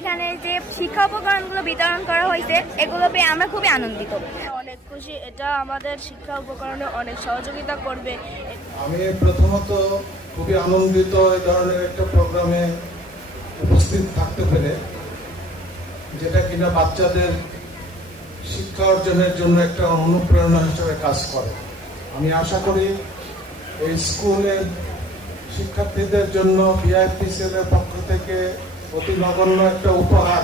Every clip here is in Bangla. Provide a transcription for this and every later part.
এখানে যে শিক্ষা উপকরণগুলো বিতরণ করা হয়েছে এগুলো পেয়ে আমরা খুবই আনন্দিত। অনেক খুশি, এটা আমাদের শিক্ষা উপকরণে অনেক সহযোগিতা করবে। আমি প্রথমত খুবই আনন্দিত এই ধরনের একটা প্রোগ্রামে উপস্থিত থাকতে পেরে, যেটা কিনা বাচ্চাদের শিক্ষা অর্জনের জন্য একটা অনুপ্রেরণা হিসেবে কাজ করে। আমি আশা করি এই স্কুলের শিক্ষার্থীদের জন্য বিআইপিসিএল এর পক্ষ থেকে অতি নগণ্য একটা উপহার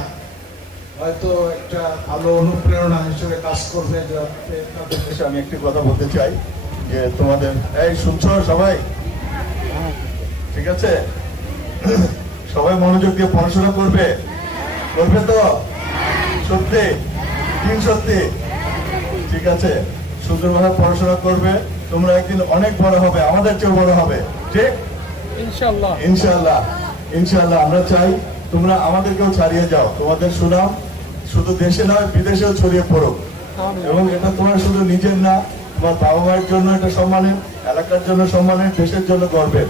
হয়তো একটা ভালো অনুপ্রেরণা হিসেবে কাজ করবে। তাদের শেষে আমি একটি কথা বলতে চাই যে তোমাদের এই শুনছো সবাই, ঠিক আছে? সবাই মনোযোগ দিয়ে পড়াশোনা করবে, করবে তো? সত্যি? তিন সত্যি? ঠিক আছে, সুন্দরভাবে পড়াশোনা করবে, তোমরা একদিন অনেক বড় হবে, আমাদের চেয়ে বড় হবে, ঠিক? ইনশাআল্লাহ ইনশাআল্লাহ ইনশাআল্লাহ। আমরা চাই তোমরা আমাদেরকেও ছাড়িয়ে যাও, তোমাদের সুনাম শুধু দেশে নয় বিদেশেও ছড়িয়ে পড়ুক। এবং এটা তোমার শুধু নিজের না, তোমার বাবা মায়ের জন্য এটা সম্মানের, এলাকার জন্য সম্মানের, দেশের জন্য গর্বের।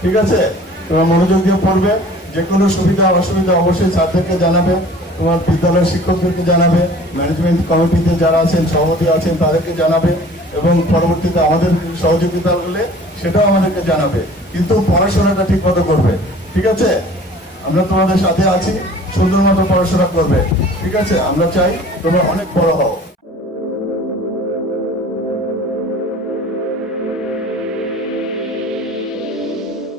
ঠিক আছে, তোমরা মনোযোগ দিয়ে পড়বে, যে কোনো সুবিধা অসুবিধা অবশ্যই স্যারদেরকে জানাবে, তোমার বিদ্যালয়ের শিক্ষকদেরকে জানাবে, ম্যানেজমেন্ট কমিটিতে যারা আছেন সভাপতি আছেন তাদেরকে জানাবে, এবং পরবর্তীতে আমাদের সহযোগিতা হলে সেটাও আমাদেরকে জানাবে। কিন্তু পড়াশোনাটা ঠিক মতো করবে, ঠিক আছে? আমরা তোমাদের সাথে আছি, সুন্দর মতো পড়াশোনা করবে, ঠিক আছে? আমরা চাই তোমরা অনেক বড় হও।